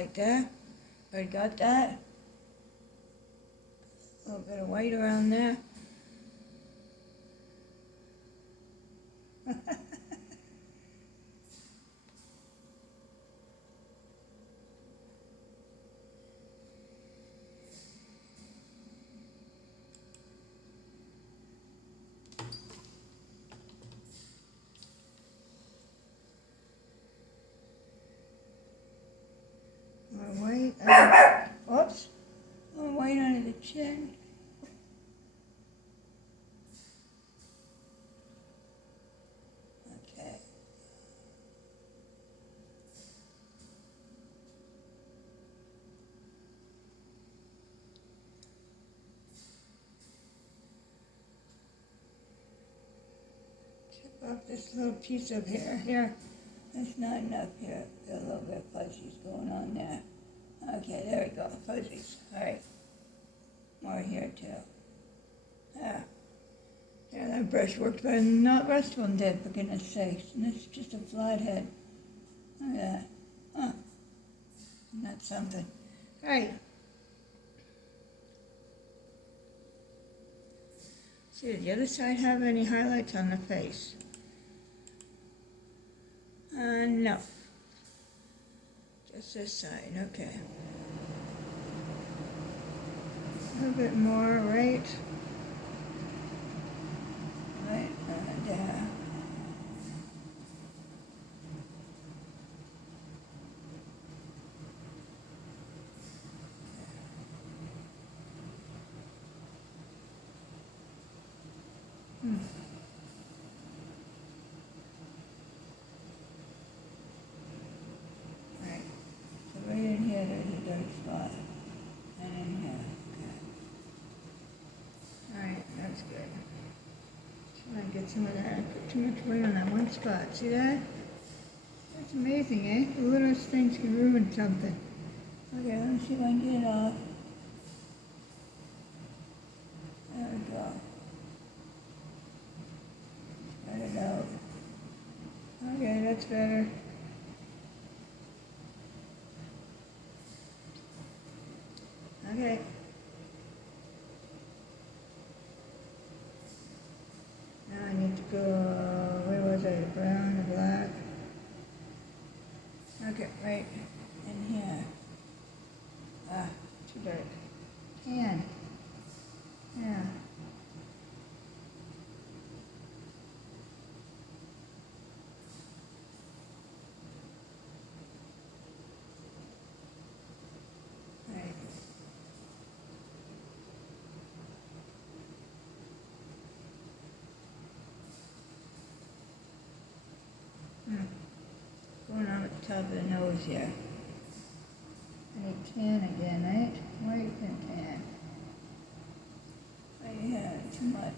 white there. Already got that. A little bit of white around there. More white. Oops. More white under the chin. Okay. Chip off this little piece of hair here. That's not enough here. Got a little bit of fuzzies going on there. Okay, there we go. Fuzzies. Alright. More here too. Yeah. Yeah, that brush worked better than the rest of them did, for goodness sakes. And this is just a flat head. Look at that. Huh. Isn't that something? Alright. See, did the other side have any highlights on the face? No. Just this side, okay. A little bit more, right? Right there. Right. So right in here, there's a dark spot. And in here, okay. Alright, that's good. Try and get some of that. I put too much weight on that one spot. See that? That's amazing, eh? The littlest things can ruin something. Okay, let me see if I can get it off. There we go. Spread it out. Okay, that's better. Okay. Now I need to go, where was I? Brown to black. Okay, right in here. Ah, too dark. Tan. Yeah. Right. Going on at the top of the nose here. I need tan again, right? White and tan. Right here, too much.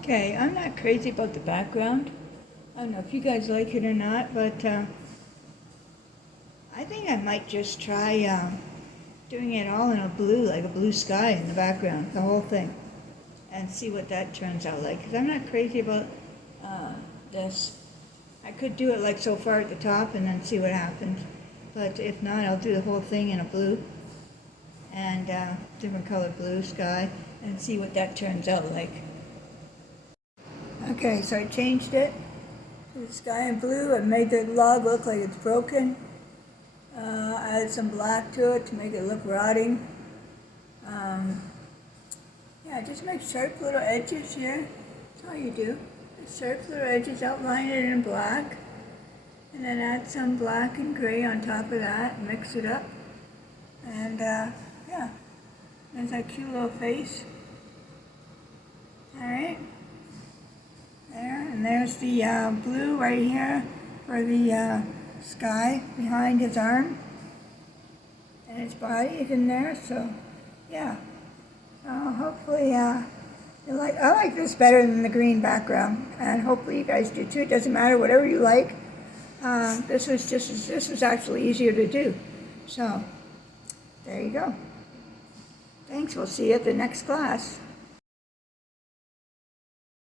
Okay, I'm not crazy about the background. I don't know if you guys like it or not, but I think I might just try doing it all in a blue, like a blue sky in the background, the whole thing, and see what that turns out like. Because I'm not crazy about this. I could do it like so far at the top and then see what happens. But if not, I'll do the whole thing in a blue and different color blue sky and see what that turns out like. Okay, so I changed it to the sky in blue. I made the log look like it's broken. Added some black to it to make it look rotting. Yeah, just make sharp little edges here. That's all you do. Just sharp little edges, outline it in black. And then add some black and gray on top of that, mix it up. And yeah, there's that cute little face. Alright. There, and there's the blue right here for the sky behind his arm. And his body is in there, so yeah. Hopefully you like. I like this better than the green background, and hopefully you guys do too. It doesn't matter, whatever you like. This was actually easier to do. So there you go. Thanks. We'll see you at the next class.